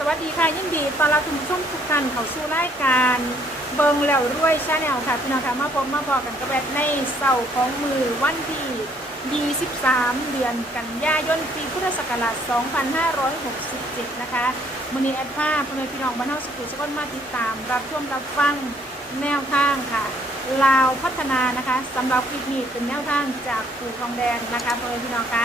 สวัสดีค่ะยินดีต้อนรับคุณผู้ชมทุกท่านเข้าสู่รายการเบิงแล้วรวยชาแนลค่ะพี่น้องค่ะมาพบมาพอกันกับแบบในเสาร์ของมือวันที่23 เดือนกันยายนปีพุทธศักราช 2567 นะคะมือนี้แอดภาพพ่อแม่พี่น้องบ้านเฮาสุขุมสกลมาติดตาม รับชมรับฟังแนวทางค่ะลาวพัฒนานะคะสำหรับคลิปนี้เป็นแนวทางจากปู่ทองแดงนะคะพ่อแม่พี่น้องคะ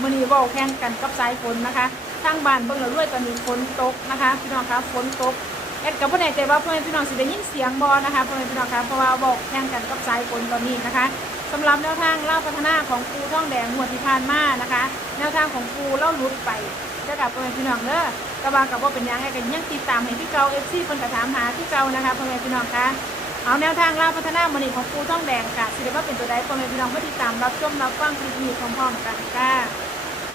มือนี้ว่าแข่งกันกับสายฝนนะคะ ทางบ้านเบิ่งแล้วด้วยตอนนี้ฝนตกนะคะพี่น้องคะฝนตกแอดกับพ่อแน่ใจว่าพ่อแม่พี่น้องสิได้ยินเสียงบอนะคะพ่อแม่พี่น้องคะเพราะว่าบอกแข่งกันกับสายฝนตอนนี้นะคะสำหรับแนวทางเล่าพัฒนาของปูท่องแดงหัวที่ผ่านมานะคะ แนวทางของปูเล่าลุดไปจะกับพ่อแม่พี่น้องเด้อกระบากับว่าเป็นยังไงกันยังติดตามให้พี่เกาเอฟซีเพิ่นกระถามหาพี่เกานะคะพ่อแม่พี่น้องคะเอาแนวทางเล่าพัฒนามณีของปูท่องแดงค่ะสิเดว่าเป็นตัวใดพ่อแม่พี่น้องมาติดตามรับชมรับฟังคลิปนี้พร้อมๆกันค่ะ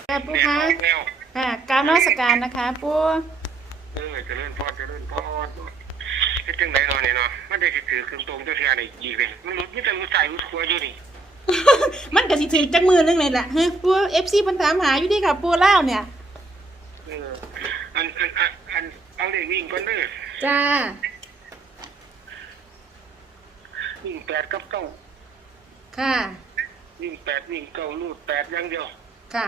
ค่ปูคะ ค่ะกรารนมัสการนะคะปูเออเจริญพรเจริญพรเฮ็ดจังไดเนาะนี่เนาะมันได้สิถือขึ้นตรงจังซี่อะไรอีกเลยมันรู้มีแต่รู้ใส่รู้ครัวอยู่นี่มันก็สิถือจักมือนึงเลยล่ะฮะปูเอฟซีเพิ่นถามหาอยู่ดีค่ะปูเล่าวเนี่ยเอออันอันอันอันเอาเลขวิ่งก่อนเด้อจ้าวิ่งแปดกับเก้าค่ะวิ่งแปดวิ่งเก้าลูดแปดอย่างเดียวค่ะ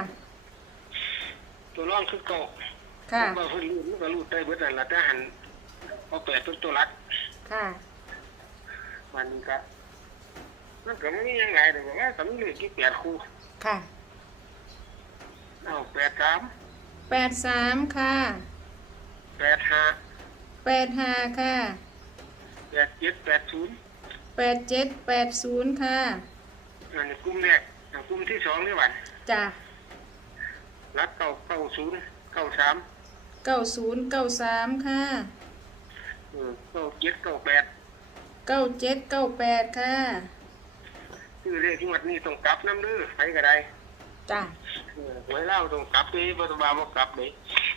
ตัวร่องคือเก้าค่ะว่าเพิ่นลูดมันก็ลูดได้เบิดนั่นล่ะแต่หันเอาแปดเป็นตัวรัก ค่ะ มันก็มันก็ไม่มีหยังไงแต่ว่าก็มีเลขที่แปดคู่ค่ะ เอาแปดสามแปดสามค่ะ แปดห้าแปดห้าค่ะ แปดเจ็ดแปดศูนย์แปดเจ็ดแปดศูนย์ค่ะ อันนี้กลุ่มแรกอันกลุ่มที่สองนี่หวันจ้า รักเก้าเก้าศูนย์เก้าสามเก้าศูนย์เก้าสามค่ะเออเก้าเจ็ดเก้าแปดเก้าเจ็ดเก้าแปดค่ะคือเลขที่วัดนี้ต้องกลับน้ำเด้อใครก็ได้จ้าเออหวยเล่าต้องกลับเลยปัจจุบันว่ากลับเลย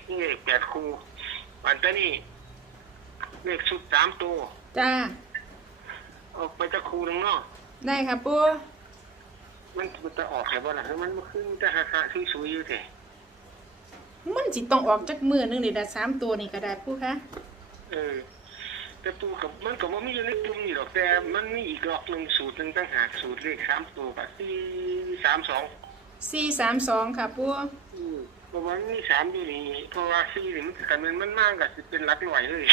นี่เลขแปดคู่วันตอนนี้เลขสุดสามตัวจ้าออกไปจะคู่หนึงเนาะได้ค่ะปูมันมันจะออกใครบ้างล่ะมันมันขึ้นจะหาหาที่สวยอยู่เถอะ มันสิต้องออกจากมือหนึงนี่ละสามตัวนี่ก็ได้ปูคะเออ แต่ปูกับมันก็บ่มีอยู่ในกลุ่มนี่หรอกแต่มันมีอีกหลอกหนึ่งสูตรหนึ่งตั้งหากสูตรเลขสามตัวกับสี่สามสองสี่สามสองค่ะปูอืมเพราะว่ามีสามอยู่นี่เพราะว่าสี่นี่มันกันมันมันมากกับสิเป็นหลักหน่วยเลย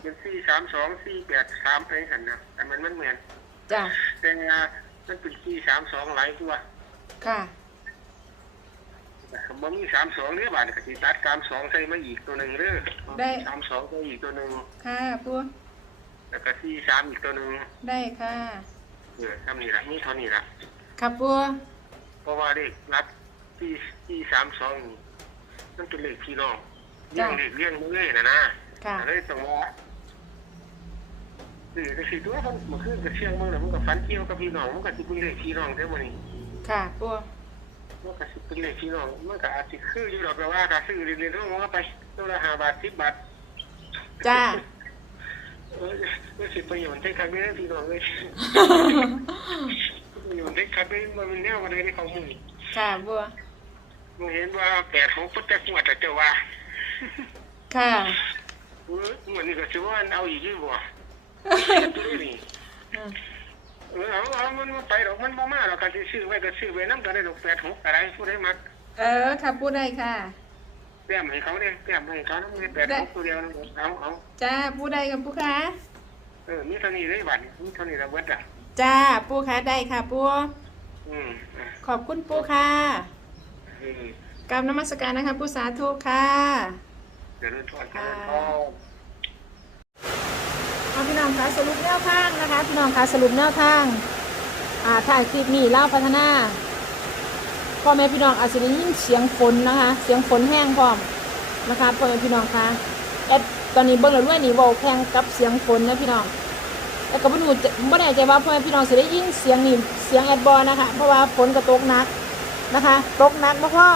เป็นสี่สามสองสี่แปดสามไปหันนะแต่มันมันเหมือนจ้าแต่งามันเป็นสี่สามสองหลายตัวค่ะ มันมีสามสองเนี่ยบาทกับสีตัดสามสองใส่มาอีกตัวหนึ่งเด้อสามสองใส่อีกตัวหนึ่งค่ะปูแล้วก็สี่สามอีกตัวหนึ่งได้ค่ะเออทำนี่ละนี่เท่านี้ละค่ะปูเพราะว่าเลขรัดที่ที่สามสองนี่มันเป็นเลขพี่น้องเลี้ยงเลขเลี้ยงมือเลยนะนะค่ะเลยต้องว่าสื่อแต่สิตัวมันมันคือกับเชียงเมืองน่ะมันก็ฝันเกี่ยวกับพี่น้องมันก็สิเป็นเลขพี่น้องได้บ่นี่ค่ะปู มันก็สิเป็นเลขพี่น้องมันก็อาจสิคืออยู่ดอกแต่ว่าถ้าซื้อเรียนๆต้องว่าไปตัวละ5บาท10บาทจ้าเออเออสิประโยชน์ใช้ครั้งนี้นะพี่น้องเลยประโยชน์ใช้ครั้งนี้มันเป็นแนวมาเลยในของมึงค่ะปูมึงเห็นว่าแปดของพุทธจังหวัดแต่เจ้าว่าค่ะเออเหมือนนี่ก็ชื่อว่าเอาอีกยี่บ่นี่อืม เออเอาเอามันมันไปดอกมันบ่มาหรอกการที่ซื้อไว้ก็ซื้อไว้น้ำกันได้ดอกแปดหกอะไรผู้ใดมักเออค่ะปูได้ค่ะ แต้มให้เขาเนี่ยแต้มให้เขาน้ำเงินแปดหกตัวเดียวนะเอาเอาจ้าปูได้กับปูคะเออมีเท่านี้เลยบัดมีเท่านี้ละเบิดอะจ้าปูคะได้ค่ะปูอืมอะขอบคุณปูค่ะเออกราบนมัสการนะคะปูสาธุค่ะ เดี๋ยวเริ่มทอดกันพอ เอาพี่น้องคะสรุปแนวทางนะคะ พี่น้องคะสรุปแนวทางอ่าถ่ายคลิปนี้เล่าพัฒนาพ่อแม่พี่น้องอาจจะได้ยินเสียงฝนนะคะ เสียงฝนแห้งพร้อมนะคะพ่อแม่พี่น้องคะแอดตอนนี้เบิ้งแล้วด้วยนี่วอลแข่งกับเสียงฝนนะพี่น้องแล้วก็บ่รู้จะบ่แน่ใจว่าพ่อแม่พี่น้องสิได้ยินเสียงนี่เสียงแอดบอลนะคะ เพราะว่าฝนก็ตกหนักนะคะตกหนักบ่พ่อ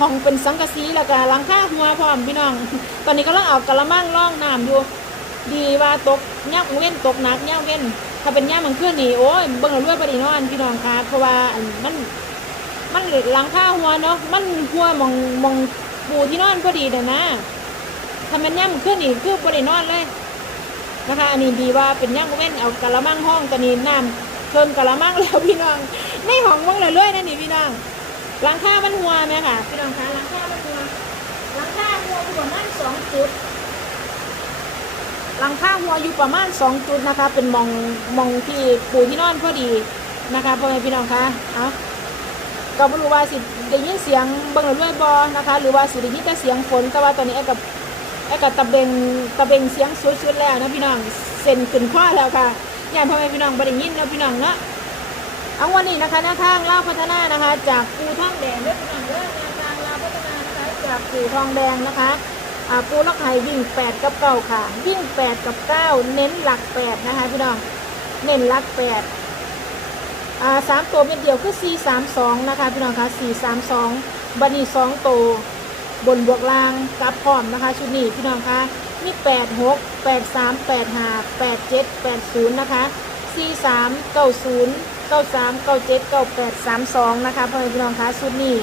ห้องเป็นสังกะสีแล้วก็หลังคาหัวพร้อมพี่น้อง ตอนนี้ก็ต้องเอากระมังล่องน้ำอยู่ ดีว่าตกย่ำเว้นตกหนักย่ำเว้นถ้าเป็นย่ำมันเคลื่อนนี่โอ้ยเบิ่งแล้วรวยไปดีนอนพี่น้องค่ะเพราะว่ามันมันหลังคาหัวเนาะมันหัวมองมองปูที่นอนพอดีเด้นะถ้ามันย่ำขึ้นอีกคือบริโนอนเลยนะคะอันนี้ดีว่าเป็นย่ำเว้นเอากะละมังห้องตอนนี้น้ำเพิ่มกะละมังแล้วพี่น้องในห้องว่งเลยเรื่อยนั่นนี่พี่น้องหลังคามันหัวไหมค่ะพี่น้องคะหลังคามันหัวหลังคาหัวอยู่ประมาณสองจุด หลังคาหัวอยู่ประมาณสองจุดนะคะ เป็นมองมองที่ปูที่นอนพอดีนะคะพ่อแม่พี่น้องคะเอาก็ไม่รู้ว่าสิได้ยินเสียงเบิ่งเรื่อยบอนะคะ หรือว่าสิได้ยินแต่เสียงฝนแต่ว่าตอนนี้ไอ้กับไอ้กับตะเบงตะเบงเสียงสุดๆแล้วนะพี่น้องเซ็นขึ้นข้อแล้วค่ะย่านพ่อแม่พี่น้องบ่ได้ยินนะพี่น้องเนาะเอาวันนี้นะคะหน้าทางล่าวพัฒนานะคะ จากปูท่องแดงเด้อพี่น้องเด้อแนวทางล่าวพัฒนานะคะจากปูทองแดงนะคะ ปูล็อกไฮวิ่ง 8 กับ9ค่ะ วิ่ง 8 กับ 9 เน้นหลัก 8 นะคะพี่น้องเน้นหลัก 8 อ่าสามตัวเป็นเดียวคือ 4 3 2 นะคะพี่น้องคะ4 3 2 บันนี้2ตัวบนบวกล่างกับพร้อมนะคะ ชุดนี้พี่น้องคะมี 8 6 8 3 8 5 8 7 8 0 นะคะ 4 3 9 0 9 3 9 7 9 8 3 2 นะคะพ่อแม่พี่น้องคะชุดนี้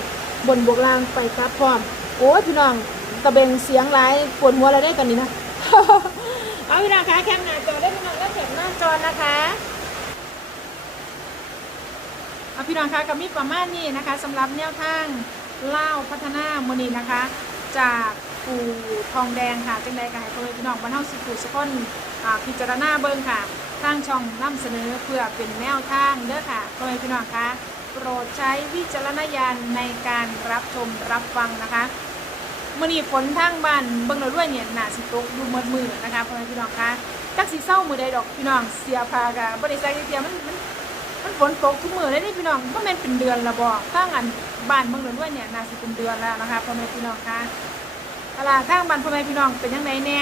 บนบวกล่างไปกับพร้อม โอ้พี่น้อง ตะเบงเสียงร้ายปวดหัวเราได้กันนี่นะ เอาพี่น้องคะแคปหน้าจอได้พี่น้องแล้วแคปหน้าจอนะคะเอาพี่น้องคะกับมีประมาณนี้นะคะสำหรับแนวทางเล่าพัฒนาโมนีนะคะ จากปูทองแดงค่ะจังใดก็ให้พ่อแม่พี่น้องบ้านเฮาสิปูสกคนพิจารณาเบิ่งค่ะทางช่องนำเสนอเพื่อเป็นแนวทางเด้อค่ะพ่อแม่พี่น้องคะโปรดใช้วิจารณญาณในการรับชมรับฟังนะคะ มื่อนี้ฝนทางบ้านเบิ่งแล้วด้วยเนี่ยหนาสิตกอยู่มืดมือนะคะพ่อแม่พี่น้องคะจักสิเศร้ามือใดดอกพี่น้องเสียพากะบ่ได้ใส่เดียมันมันมันฝนตกทุกมือเลยนี่พี่น้องบ่แม่นเป็นเดือนละบ่ทางอันบ้านเบิ่งแล้วด้วยเนี่ยหนาสิเป็นเดือนแล้วนะคะพ่อแม่พี่น้องคะเอาล่ะทางบ้านพ่อแม่พี่น้องเป็นจังไดแน่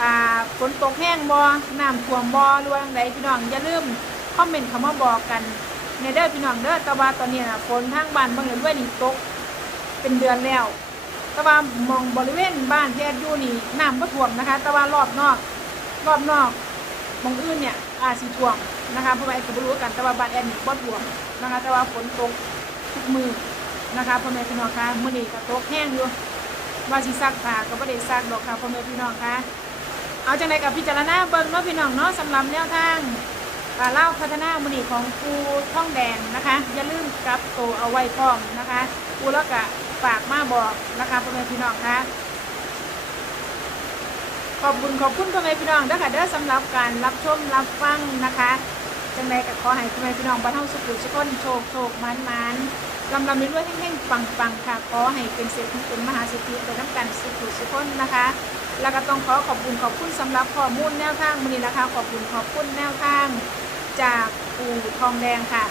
อ่าฝนตกแห้งบ่น้ำท่วมบ่หรือว่าจังไดพี่น้องอย่าลืมคอมเมนต์เข้ามาบอกกันในเด้อพี่น้องเด้อแต่ว่าตอนนี้นะฝนทางบ้านเบิ่งแล้วด้วยนี่ตกเป็นเดือนแล้ว แต่ว่ามองบริเวณบ้านที่แอดอยู่นี่น้ำก็ท่วมนะคะ แต่ว่ารอบนอกรอบนอกมองอื่นเนี่ยอาจสิท่วมนะคะเพราะว่าแอดก็บ่รู้กันแต่ว่าบ้านแอดนี่บ่ท่วมนะคะ แต่ว่าฝนตกทุกมือนะคะพ่อแม่พี่น้องคะมื้อนี้ก็ตกแห้งอยู่ว่าสิซักผ้าก็บ่ได้ซักดอกค่ะพ่อแม่พี่น้องคะเอาจังไดกับพิจารณาเบิ่งเนาะพี่น้องเนาะสำหรับแนวทางอ่าเล่าพัฒนามื้อนี้ของปูท่องแดงนะคะ อย่าลืมกลับโตวเอาไว้พร้อมนะคะปูแล้วก็ ฝากมาบอกนะคะพ่อแม่พี่น้องคะขอบคุณขอบคุณพ่อแม่พี่น้องด้วยค่ะเด้อสำหรับการรับชมรับฟังนะคะจังใดก็ขอให้พ่อแม่พี่น้องบ้านเฮาสุขุสุขคนโชคโชคมันมันลำลำมีด้วยแห่งๆปังปังค่ะขอให้เป็นเศรษฐีเป็นมหาเศรษฐีไปน้ำกันสุขุสุขคนนะคะ แล้วก็ต้องขอขอบคุณขอบคุณสำหรับข้อมูลแนวทางมื้อนี้นะคะขอบคุณขอบคุณแนวทาง จากปู่ทองแดงค่ะ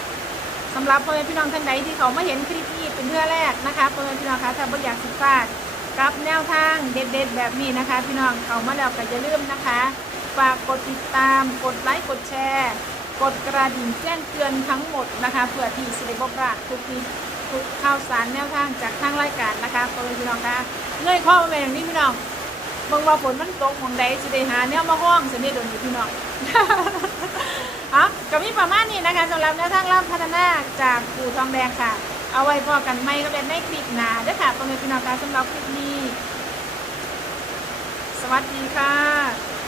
สำหรับพ่อแม่พี่น้องท่านใดที่เขามาเห็นคลิปนี้ เป็นเพื่อแรกนะคะพ่อแม่พี่น้องคะถ้าบ่อยากสิพลาดกับแนวทางเด็ดๆ แบบนี้นะคะ พี่น้องเขามาแล้วก็อย่าลืมนะคะฝากกดติดตามกดไลค์กดแชร์ กดกระดิ่งแจ้งเตือนทั้งหมดนะคะเพื่อที่สิได้บ่พลาทุกทีทุกข่าวสารแนวทางจากทางรายการนะคะพ่อแม่พี่น้องคะเงยข้อมาเป็นอย่างนี้พี่น้องเบิ่งว่าฝนมันตกมองใดสิได้หาแนวมาห้องสิได้โดนอยู่พี่น้องอะก็มีประมาณนี้นะคะสำหรับแนวทางล่าพัฒนาจากปู่ทองแดงค่ะ เอาไว้พอกันไม่ก็เป็นในคลิปหน้าด้วยค่ะพ่อแม่พี่น้องตาสำหรับคลิปนี้ สวัสดีค่ะ